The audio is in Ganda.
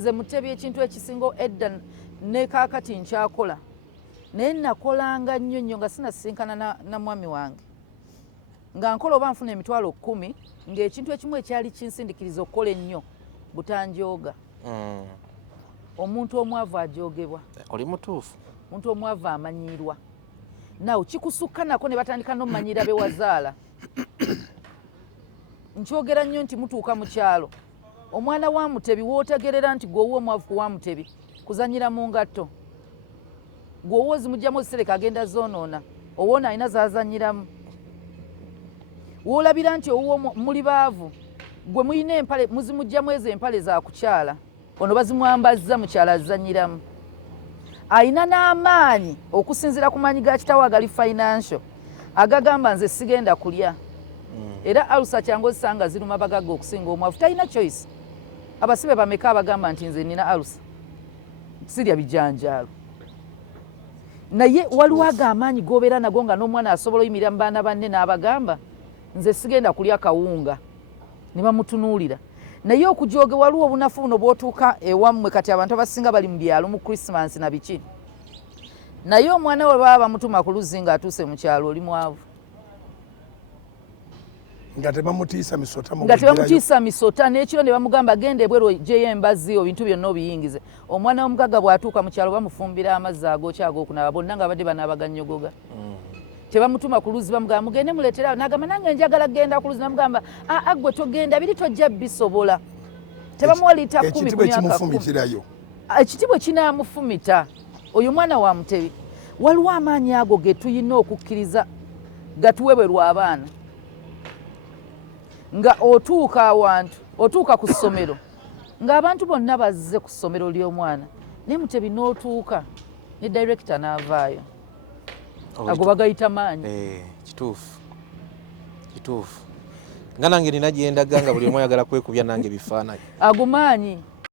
nze Mutebi ekintu ekisingo edda ne kaakati nkyakola naye nakolanga nnyo nga sinasinkana na mwami wange nga nkola oba nfuna emitwalo 10 ng'ekintu ekimu ekyali kinsindikiriza okukola ennyo butanjooga. Omuntu omwavu ajoogebwa. Oli mutuufu. Omuntu omwavu amanyiirwa. Nawe kikusukka nako ne batandika n'omumanyira bewazaala. Nkyogera nnyo nti mutuuka mu kyalo omwana wa Mutebi w'otegerera nti gweowa omwavu ku wa Mutebi kuzanyira mu ngatto. Gweowa ozimugyamu ozisereka agenda zoonoona owoona alina zaazanyiramu. W'olabira nti owuwo muli baavu gwe muyina empale muzimugyamu ezo empale za kukyala ono bazimwambazza mukyala azanyiramu. Ayina n'amaanyi okusinziira ku maanyi ga kitaawe agali financial agagamba nze sigenda kulya. Era alusa kyangu ozisanga ziruma bagagga okusinga omwavu talina choice. Abasibe bameka abagamba nti nze nina alusa sirya bijanjaalo. Naye waliwo ag'amaanyi g'obeera nago nga n'omwana asobola oyimirira mu baana banne n'abagamba nze sigenda kulya kawunga ne bamutunuulira. Naye okujooge waliwo obunafu buno bw'otuuka ewammwe kati abantu abasinga bali mu byalo mu Christmas na biki. Naye omwana we baba bamutuma ku luzzi ng'atuuse mu kyalo oli mwavu. Nga tebamutiisa misota n'ekiro ne bamugamba genda ebweru gyeyo embazzi ebintu byonna obiyingize. Omwana w'omugagga bw'atuuka mu kyalo bamufumbira amazzi agookya ag'okunaaba bonna nga badde banaaba gannyogoga. Tebamutuma ku luzzi bamugamba mugende muleetera n'agamba nange njagala kgenda ku luzzi namugamba gwe togenda biri tojja bisobola. Tebamuwa liita 10 ku myaka 10. Ekitibwa kinaamufumita oyo mwana wa Mutebi. Waliwo amaanyi ago ge tuyina okukkiriza gatuweebwerwa abaana. Nga otuuka awantu otuuka ku ssomero ng'abantu bonna bazze ku ssomero ly'omwana naye Mutebi n'otuuka ne director n'avaayo. Ago bagayita maanyi. Kituufu. Nga nange nina gye ndaga nga buli omu ayagala kwekubya nange bifaananyi. Ago maanyi.